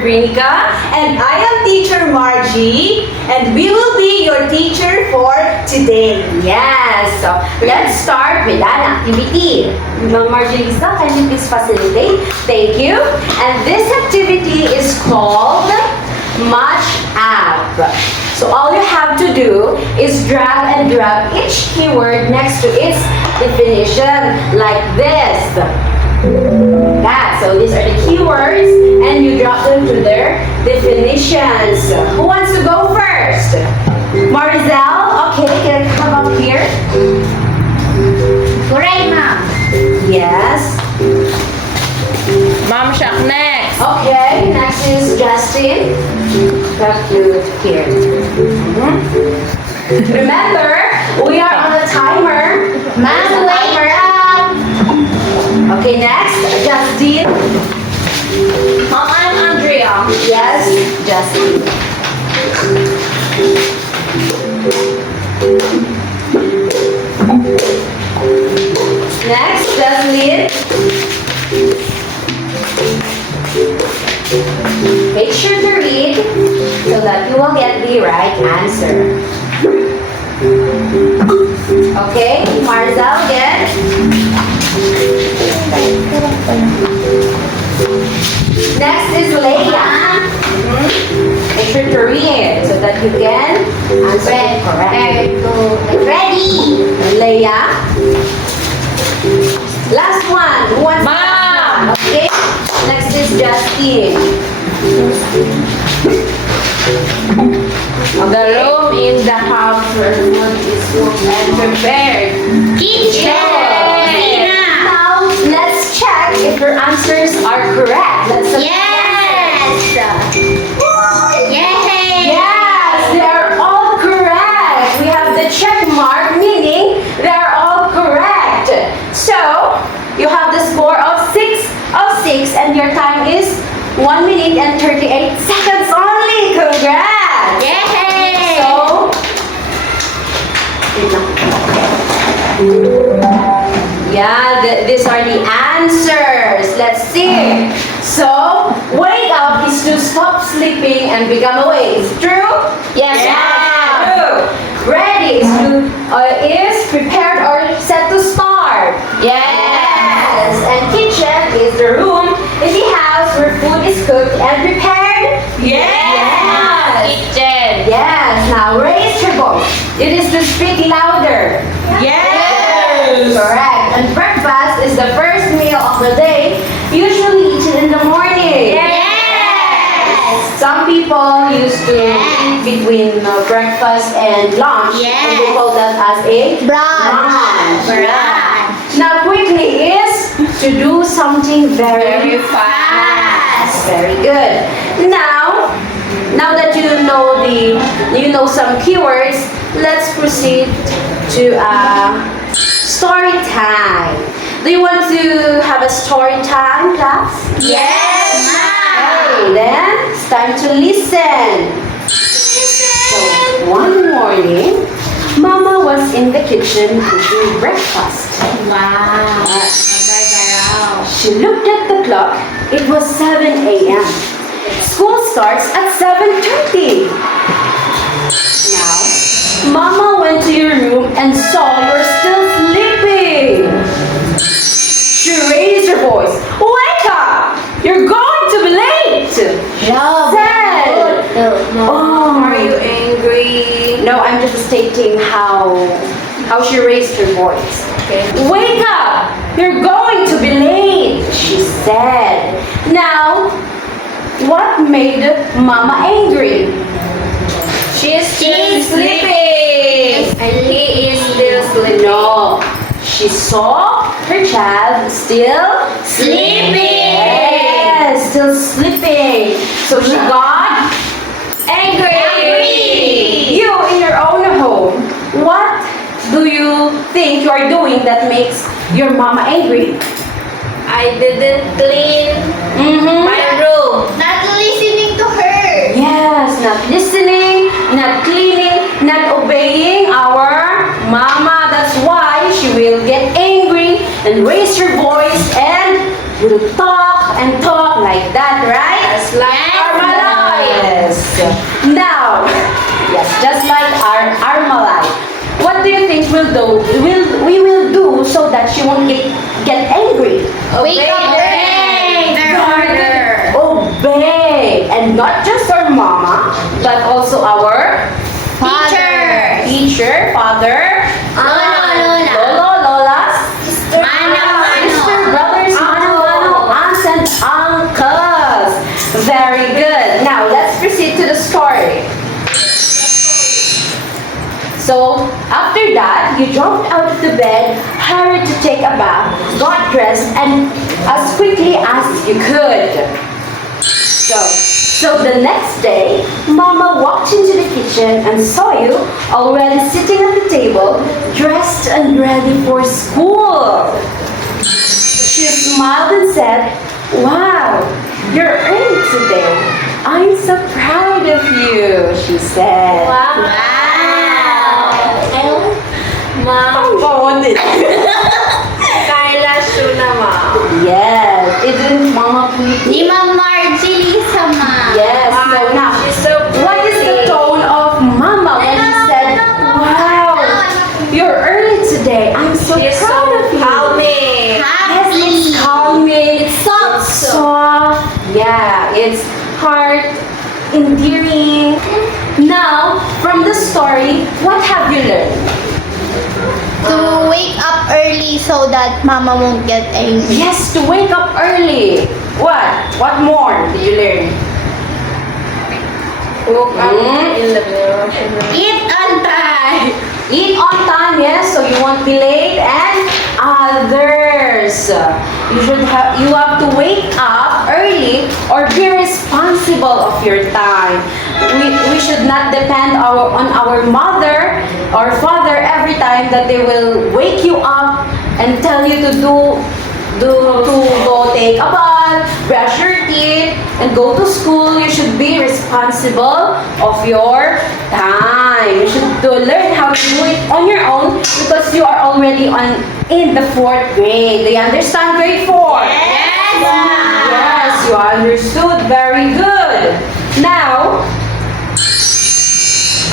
Teacher Brinica. And I am Teacher Margie, and we will be your teacher for today. Yes, so let's start with an activity. Ma'am Margelisa, can you please facilitate? Thank you. And this activity is called Match Up. So all you have to do is drag and drop each keyword next to its definition like this. So these are the keywords and you drop them to their definitions. Who wants to go first? Marizel, okay, can I come up here? Correct, ma'am. Yes. Ma'am Shaq next. Okay, next is Justin. Back to here. Remember, we are on a timer. Ma'am, wake up. Okay, next, Justin. Ma'am, I'm Andrea. Yes, Justin. Next, Jocelyn. Make sure to read so that you will get the right answer. Okay, Marzel again. Next is Leia. Make sure to read so that you can answer it correctly. Ready. Leia. Last one. Who wants Ma'am. Okay. Next is Justin. The room in the house where food is cooked and prepared. Okay. Now, let's check if your answers are correct. Let's Yes. Yes, they are all correct. We have the check mark, meaning they are all correct. So, you have the score of 6 of 6 and your time is 1 minute and 38 seconds only. Congrats! Yay. So, yeah, these are the answers. Let's see. So, wake up is to stop sleeping and become awake. Is it true? Yes, Yeah, ma'am. true. Ready is prepared or set to start. Yes. And kitchen is the room in the house where food is cooked and prepared. Yes. Kitchen. Yes. Now raise your voice. It is to speak louder. Yes. Correct. And breakfast is the first meal of the day, usually eaten in the morning. Yes. Some people used to eat between breakfast and lunch, and they Yes. call that as a Brunch. Yeah. Now quickly is to do something very fast. Very good. Now that you know some keywords, let's proceed to story time. Do you want to have a story time, class? Yes, ma'am. Okay, then it's time to listen. So, one morning, Mama was in the kitchen cooking breakfast. Wow. She looked at the clock. It was 7 a.m. School starts at 7:30. Now, Mama went to your room and saw you're still sleeping. She raised her voice. Wake up! You're going to be late! No. Said. Oh, Are you angry? No, I'm just stating how she raised her voice. Okay. Wake up! You're going to be late, she said. Now, what made Mama angry? She's still sleeping. And he is still sleeping. No, she saw her child still Sleeping. Yes, still sleeping. So she got Angry. You in your own home, what do you think you are doing that makes your mama angry? I didn't clean my room. Not listening to her. Yes, not listening, not cleaning, not obeying our mama. That's why she will get angry and raise her voice and will talk and talk like that, right? Yes. Yes. Now, yes, just like our Armalite. What do you think we will do so that she won't get angry? Wake up early. Very obey, and not just our mama, but also our teacher, father, lolo, lolas, sister, brothers, aunts, and uncles. Very good. Now let's proceed to the story. So after that, you jumped out of the bed, hurried to take a bath, got dressed, and as quickly as you could. So the next day, Mama walked into the kitchen and saw you already sitting at the table, dressed and ready for school. She smiled and said, "Wow, you're early today. I'm so proud of you," she said. Mom, Carla Shuna, Mom. Yes, isn't Mama pretty? Ni Ma'am Margie Lisa, Ma. Yes, so now, She's so what is the tone of Mama when she said, "Wow, you're early today. I'm so She's so proud of you." calming. Yes, it's calming. It's soft. Yeah, it's heart endearing. Now, from the story, what have you learned? To wake up early so that Mama won't get angry. Yes, to wake up early. What? What more did you learn? Woke up in the middle. Eat on time. Eat on time, yes, so you won't be late, and others. You have to wake up early or be responsible of your time. We should not depend on our mother or father every time that they will wake you up and tell you to go take a bath, brush your teeth, and go to school. You should be responsible of your time. You should learn how to do it on your own because you are already in the 4th grade. Do you understand grade 4? Yes, Yes, you understood. Very good. Now,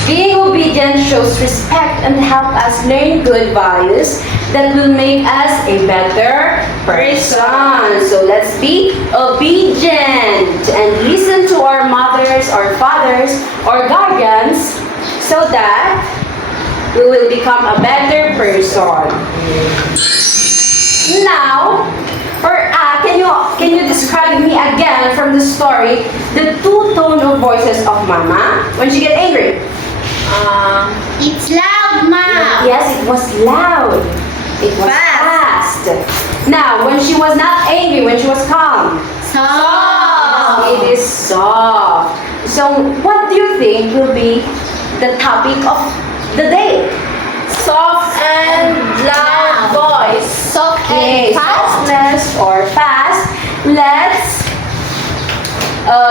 being obedient shows respect and help us learn good values that will make us a better person. So let's be obedient and listen to our mothers or fathers or guardians so that we will become a better person. Now, can you describe me again from the story the two tone of voices of Mama when she get angry? It's loud, Ma. Yes, it was loud. It was fast. Now, when she was not angry, when she was calm, Soft. it is soft. So, what do you think will be the topic of the day? Soft and loud voice. Soft Okay, and fast. softness or fast.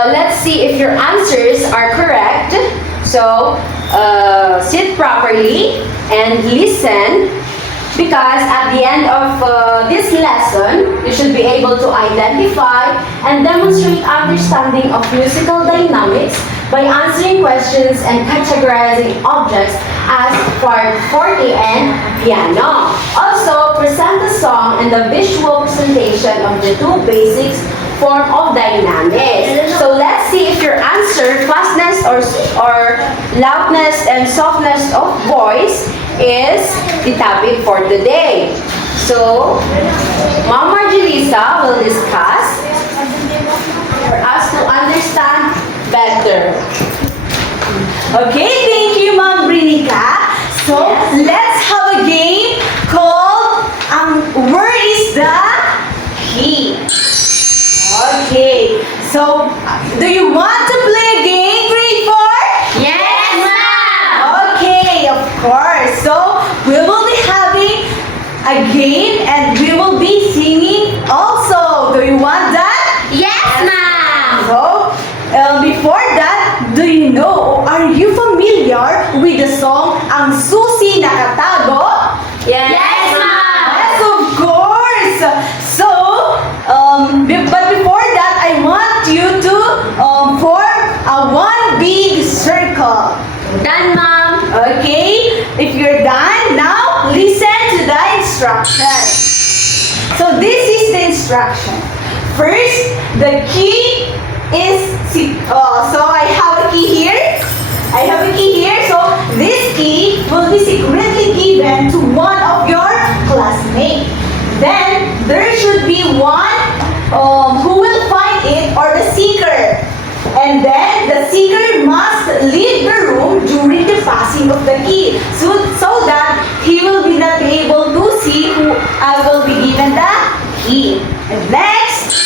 Let's see if your answers are correct. So, sit properly and listen because at the end of this lesson, you should be able to identify and demonstrate understanding of musical dynamics by answering questions and categorizing objects as part forte and piano. Also, present the song and the visual presentation of the two basics form of dynamics. So let's see if your answer, fastness or loudness and softness of voice is the topic for today. So, Ma'am Margelisa will discuss for us to understand better. Okay, thank you, Ma'am Brinica. So, let's have a game called Where is the Key? Okay, so do you want to play a game, grade 4? Yes, ma'am. Okay, of course. So, we will be having a game and we will be singing also. Do you want that? Yes, ma'am. So, before that, do you know, are you familiar with the song Ang Susi Nakatago? Yes, ma'am. Yes, of course. So, but before that, I want you to form a instruction. First, the key is so I have a key here. I have a key here. So this key will be secretly given to one of your classmates. Then there should be one who will find it, or the seeker. And then the seeker must leave the room during the passing of the key, so that he will be not be able to see who will be given the key. And next,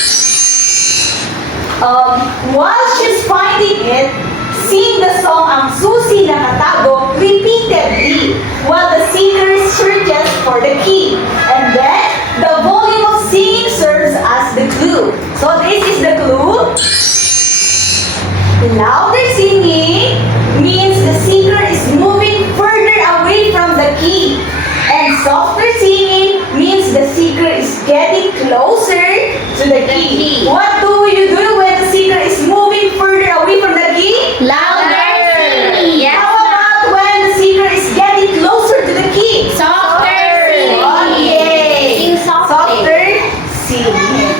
while she's finding it, sing the song Ang Susi Nakatago repeatedly while the seeker searches for the key. And then the volume of singing serves as the clue. So this is the clue. Louder singing means the seeker is moving further away from the key. And softer singing means the seeker is getting closer to the key. What do you do when the seeker is moving further away from the key? Louder singing. Yes. How about when the seeker is getting closer to the key? Softer singing. Okay. Sing softly. Softer singing.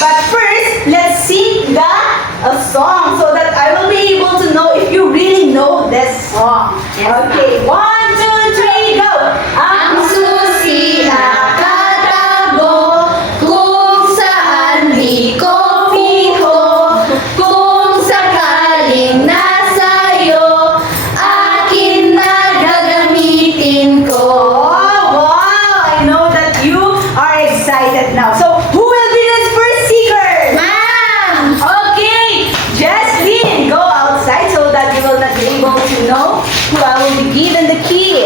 But first, let's sing a song so that I will be able to know if you really know this song. Yes, Okay, 1, 2, 3, go! Ang susi nakatago kung saan di ko piho, kung sakaling nasa'yo, akin na gagamitin ko. Oh, wow! I know that you are excited now. So, who will be the first seeker? Ma'am! Okay, Jasmine, go outside so that you will not be able to know who I will be given the key.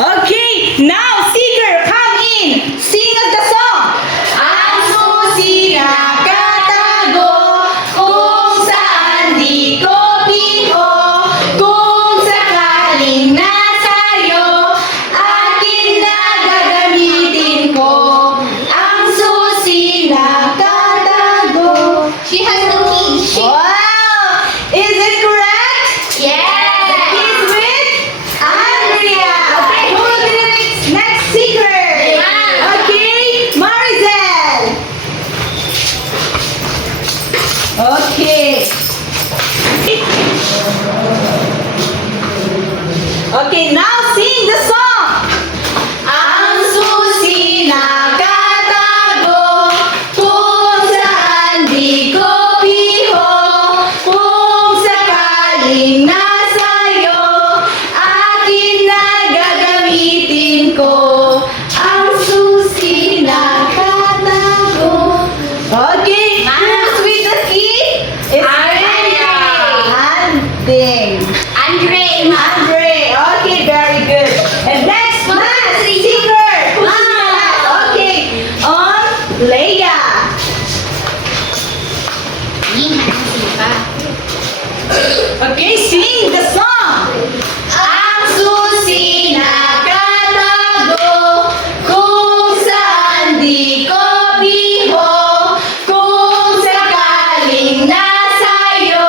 Okay, now seeker, come in. Sing us the song. Ang susi nakatago kung saan di ko piho, kung sakaling nasa'yo, akin na gagamitin ko. Ang susi nakatago. She has the key. Wow! Is it correct? Yes! The key is with Andrea. Okay, who will be the next seeker? Ma'am. Okay, Maricel. Okay. Okay, now sing the song. Ang susi nakatago kung saan di ko piho, kung sakaling nasa'yo, akin na gagamitin ko. Ang susi nakatago. Okay, who's with the key? It's Andrea. Anding. Andre, Andre. Okay, very good. And next, last seeker. Who's the last? Okay, Leia. Okay, sing the song. Ang susi nakatago kung saan di ko piho, kung sakaling nasa'yo,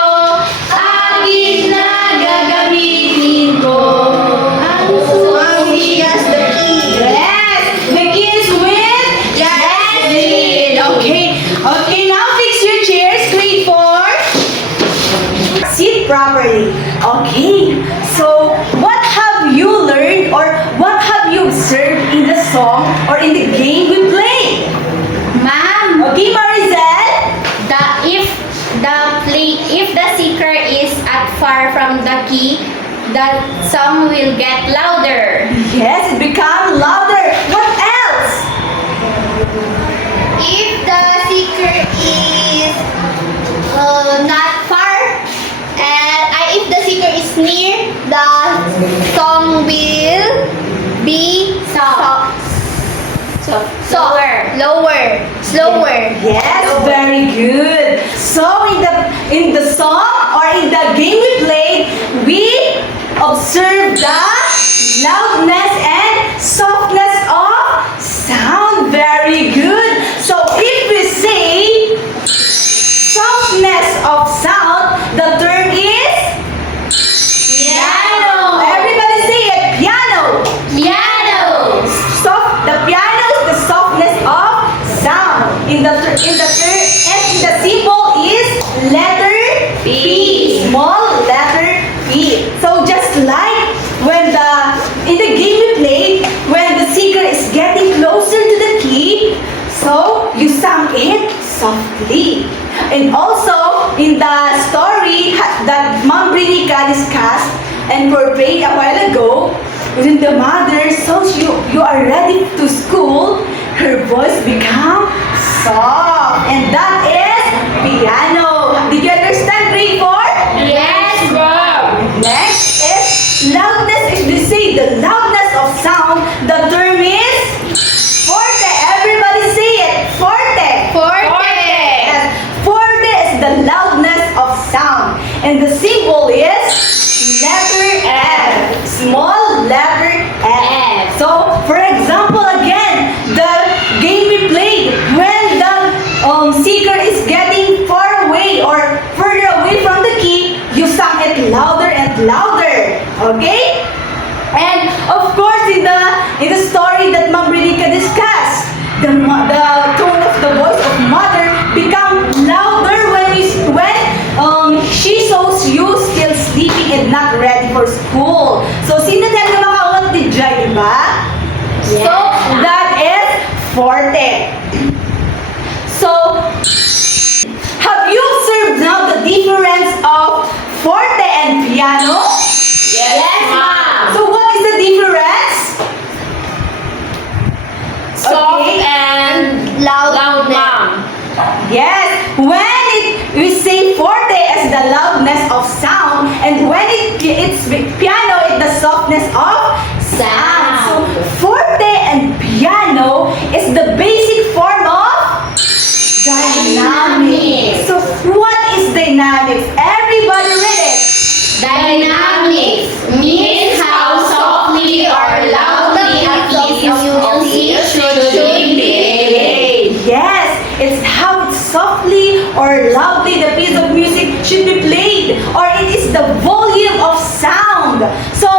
akin na gagamitin ko. Ang susi has the key. Yes, the key is with Jasmine. Okay, okay, now fix your chairs, grade 4. Sit properly. Okay, so what have you learned or what have you observed in the song or in the game we played? Ma'am, Okay, Maricel? if the seeker is at far from the key, the song will get louder. Yes, it become louder. What else? If the seeker is not far, and if the seeker is near, the song will be slower. Yes, very good. So in the song or in the game we played, we observed the loudness and softness of sound. Very good. So if we say softness of sound, the term is piano. Everybody say it, piano. Piano. Soft and the symbol is letter P. Small letter P. So just like when in the game we played, when the seeker is getting closer to the key, so you sang it softly. And also in the story that Mom Brinica discussed and portrayed a while ago, when the mother saw you are ready to school, her voice become soft. And that is piano. Did you understand grade 4? Yes, Mom. Next is loudness. If we say the loudness of sound, the term is forte. Everybody say it. Forte. Yes. Forte is the loudness of sound. And the symbol is letter F. Small letter F. So, for example, again, the game we played, when the seeker is getting far away or further away from the key, you sang it louder and louder. Okay? And of course, in the story that Ma'am Brinica discussed, the tone of the voice of mother become louder when she saw you still sleeping and not ready for school. So, sino tayo makawat ni Jai, diba? Yes. So, that is forte. So, have you observed now the difference of forte and piano? Yes, Mom. So, what is the difference? Soft Okay. and loud, Mom. Yes, when we say forte as the loudness of sound, and when it's piano, it's the softness of sound. So forte and piano is the basic form of dynamics. So what is dynamics? Everybody read it. Dynamics means how softly or loudly a piece of music should be played. Yes, it's how softly or loudly the piece of music should be played, or it is the volume of sound. So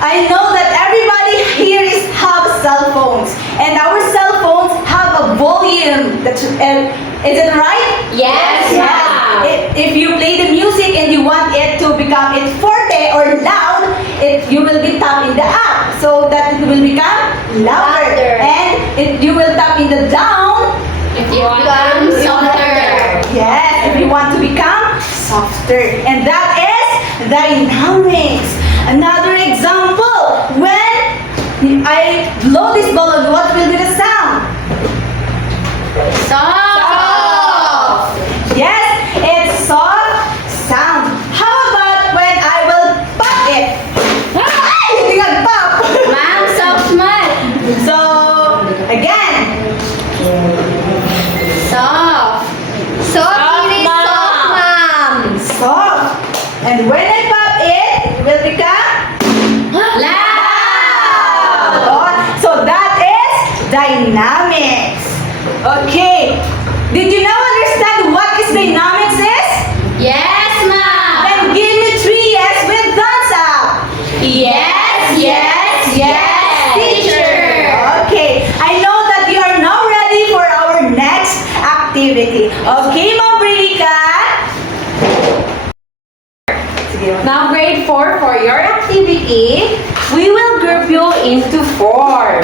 I know that everybody here have cell phones, and our cell phones have a volume. Is it right? Yes, Mom. If you play the music and you want it to become forte or loud, you will be tap in the up so that it will become louder. Louder. And you will tap in the down. If you want to softer. Yes, if you want to become softer. And that is dynamics. Another example, when I blow this balloon, what will be the sound? Soft. Yes, it's soft sound. How about when I will pop it? Hindi nga pop. Mom, soft man. So, again, Soft. Soft, it is Mom. soft, Mom. soft. And when I pop it, it will become Loud. So that is dynamics. Okay. Did you now understand what is dynamics is? Yes, Mom. Then give me 3 yes with thumbs up. Yes, teacher. Okay. I know that you are now ready for our next activity. Okay, Ma'am Brinica? Sige, Now, grade 4, for your activity, we will group you into 4.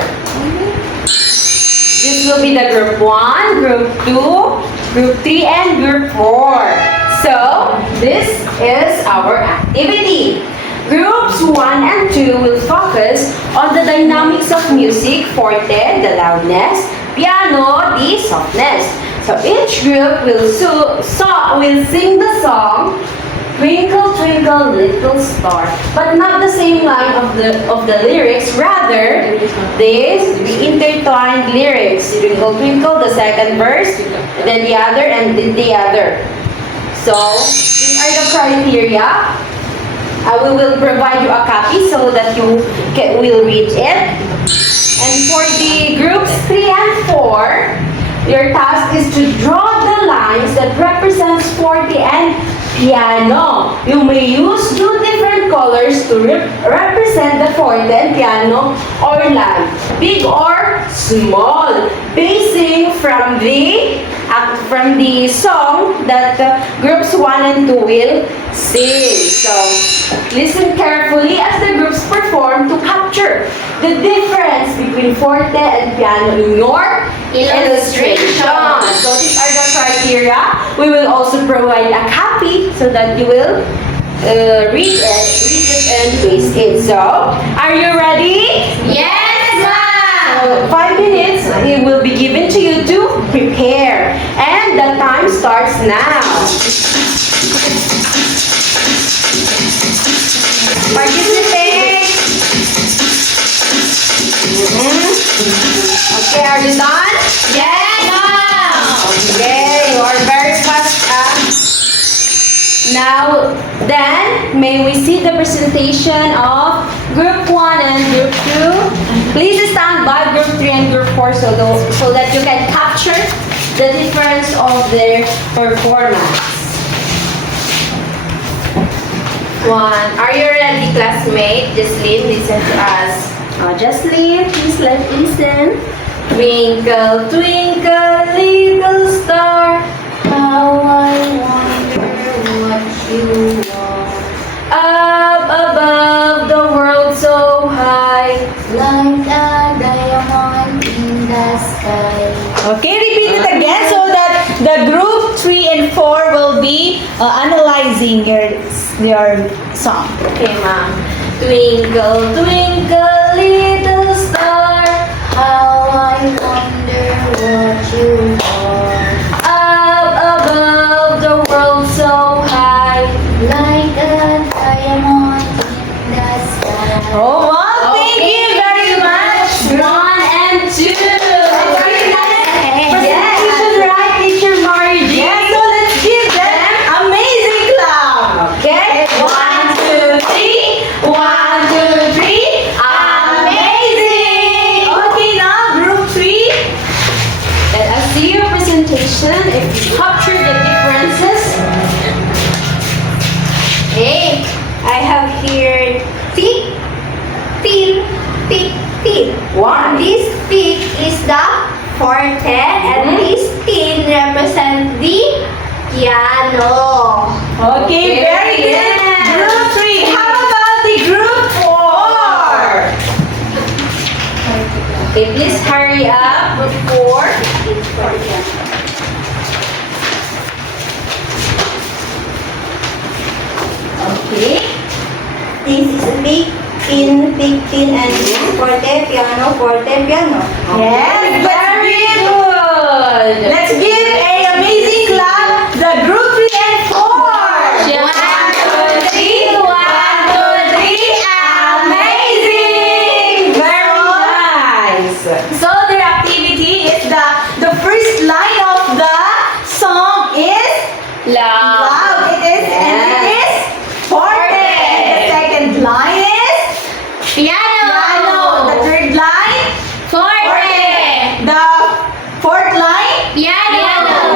This will be the group 1, group 2, group 3, and group 4. So, this is our activity. Groups 1 and 2 will focus on the dynamics of music, forte, the loudness, piano, the softness. So, each group will sing the song Twinkle, Twinkle, Little Star, but not the same line of the lyrics. Rather, the intertwined lyrics. Twinkle, Twinkle, the second verse, then the other, and then the other. So, these are the criteria. We will provide you a copy so that you will read it. And for the groups 3 and 4, your task is to draw the lines that represents forte and piano. You may use 2 different different colors to represent the forte and piano or lamp, big or small, basing from the song that groups 1 and 2 will sing. So, listen carefully as the groups perform to capture the difference between forte and piano in your illustration. So, these are the criteria. We will also provide a copy so that you will read it and paste it. So, are you ready? Yes, ma'am! 5 minutes it will be given to you to prepare. And the time starts now. Participate! Okay, are you done? Yes, ma'am! Okay, you are very fast. Now, then, may we see the presentation of Group 1 and Group 2? Please stand by Group 3 and Group 4 so that you can capture the difference of their performance. 1. Are you ready, classmate? Jocelyn, listen to us. Jocelyn, please listen. Twinkle, twinkle, little star, how I wonder what you are. Up above the world so high, like a diamond in the sky. Okay, repeat it again so that the group 3 and 4 will be analyzing your song. Okay, ma'am. Twinkle, twinkle, little star, how I wonder what you are. Up above the world so high, like a diamond in the sky. Oh, wow, thank you very much. 1 and 2. Very nice Presentation, right, Teacher Margie? Yeah, so let's give them amazing clap. Okay, 1, 2, 3. 1, 2, 3. Amazing! Okay, now group 3. Let us see your presentation. If you capture the differences. Hey, I have here tick, tick, tick, tick. One. This tick is the forte and this tin represent the piano. Okay, very good. Yes. Group 3. How about the group 4? Okay, please hurry up. Group 4. Okay. This is big tin, and forte, piano, Yes, very good. Let's give a amazing clap the group 3 and 4. 1, 2, 3, 1, 2, 3, Amazing! Very nice. So their activity is the first line of the song is Love. loud. It is and it is forte. The second line is piano. The third line Forte. the fourth line Piano.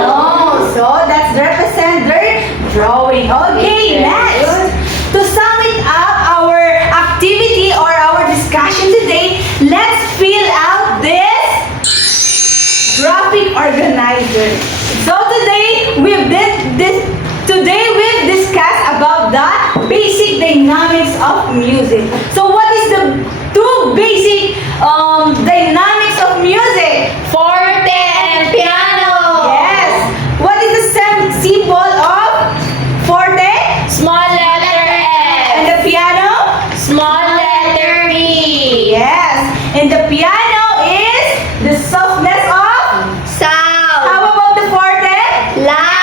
oh, so that's represent their drawing. Okay, next. To sum it up, our activity or our discussion today, let's fill out this graphic organizer. So today we've discussed about the basic dynamics of music. So what is the two basic dynamics of music? Forte and piano. Yes. What is the symbol of forte? Small letter And F. the piano? Small letter E. Yes. And the piano is the softness of? Sound. How about the forte? Loud.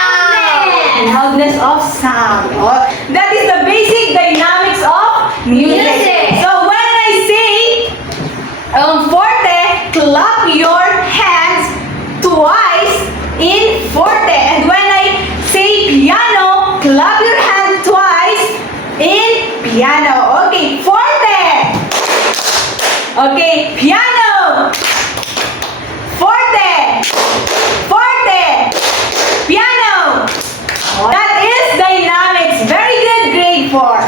Loudness of sound. Oh, that is the basic dynamics of music. Music. So when I say forte, clap your hands twice in forte. And when I say piano, clap your hands twice in piano. Okay, forte. Okay, piano. Forte. Forte. Piano. That is dynamics. Very good, grade 4.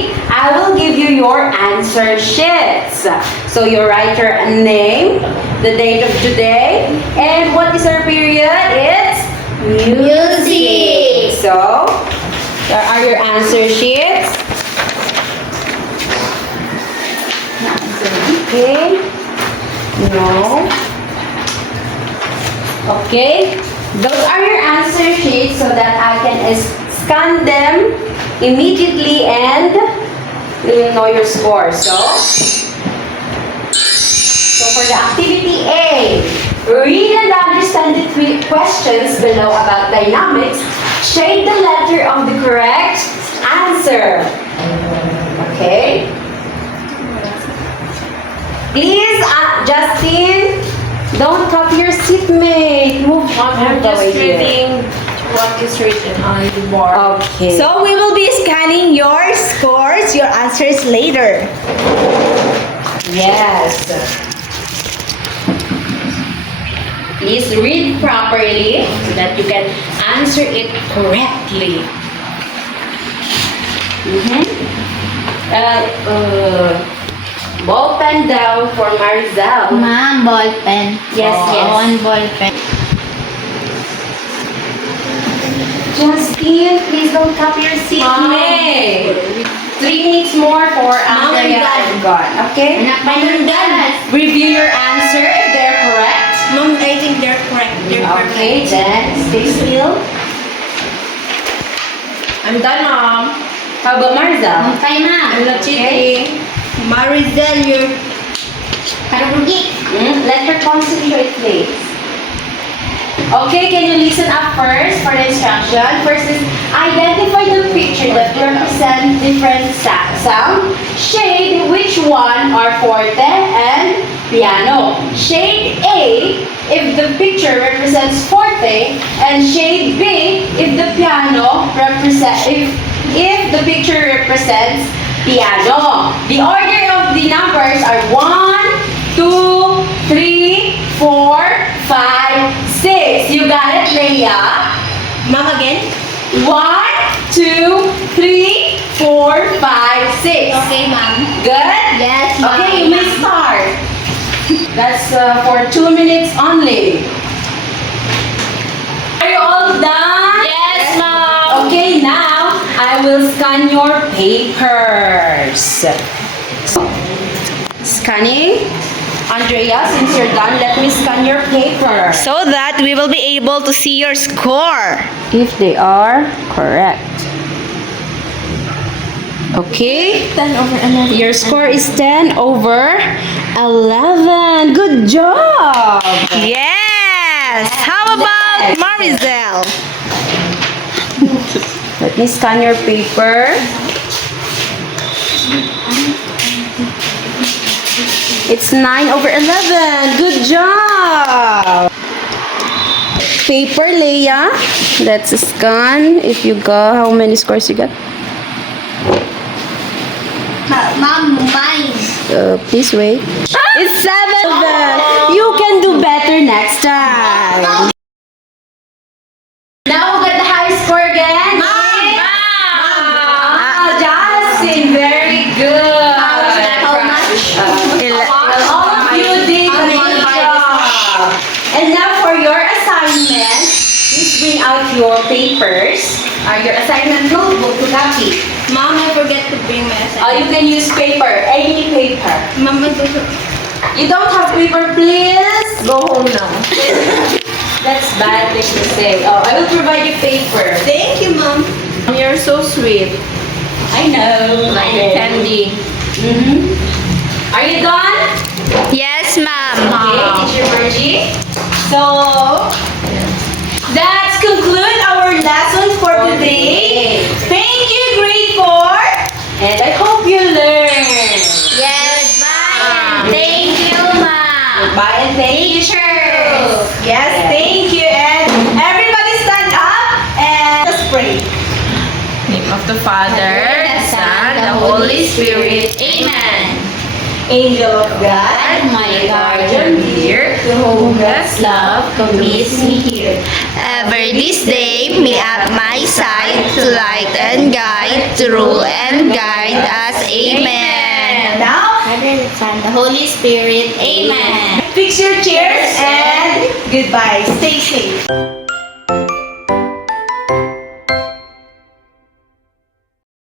ready, I will give you your answer sheets. So you write your name, the date of today, and what is our period? It's music. So, there are your answer sheets. Okay. No. Okay. Those are your answer sheets so that I can scan them immediately and you will know your score. So for the activity A, read and understand the three questions below about dynamics. Shade the letter of the correct answer. Okay. Please, Justin, don't copy your seatmate. Move on. I'm just reading what is written on the board. Okay. So we will be scanning your scores, your answers later. Yes. Please read properly so that you can answer it correctly. Ball pen down for Marzel. Ma'am, ball pen. Yes, yes. One ball pen. Justin, please don't copy your seatmate. 3 minutes more for Ma'am, I'm Andrea done. and God. Okay? I'm done. Review your answer if they're correct. Ma'am, I think they're correct. Okay, then stay still. I'm done, Mom. How about Marzel? Okay, Ma'am. I'm not cheating. Marizel, you're... Let her concentrate, please. Okay, can you listen up first for the instruction? First is identify the picture that represent different sound. Shade which one are forte and piano. Shade A if the picture represents forte, and shade B if the piano if the picture represents piano. The order of the numbers are 1, 2, 3, 4, 5, 6. You got it, Leia? Ma'am, again? 1, 2, 3, 4, 5, 6. Okay, Ma'am. Good? Yes, Ma'am. Okay, you may start. That's for 2 minutes only. Are you all done? Yes, Ma'am. Okay, now I will scan your papers. Scanning. Andrea, since you're done, let me scan your paper. So that we will be able to see your score. If they are correct. Okay. 10 over 11. Your score is 10 over 11. Good job. Yes! How about Marizel? Let me scan your paper. It's 9 over 11. Good job. Paper, Leia. Let's scan. If you got, how many scores you got? Ma'am, mine. Please wait. It's 7. You can do better next time. Now who got the high score again? Justin, very good. How much? All of you did a good job. And now for your assignment, please bring out your papers. Your assignment notebook to copy. Ma'am, I forget to bring my assignment. You can use paper, any paper. Ma'am, You don't have paper, please. go home now. That's bad thing to say. I will provide you paper. Thank you, Ma'am. You're so sweet. I know. Like candy. Are you done? Yes, ma'am. Okay, Teacher Virgie. So, that's conclude our lesson for today. Thank you, grade 4. And I hope you learned. Yes, bye. Thank you, Ma'am. Bye and thank you. Yes, thank you. And everybody stand up and let's pray. Name of the Father, the Son, the Holy Spirit. Amen. angel of God, And my guardian dear, to whom God's love commits me here. Ever this day, me at my side to light and guide, to rule and guide us. Amen. Now, Father, Son, the Holy Spirit. Amen. fix your chairs and goodbye. Stay safe.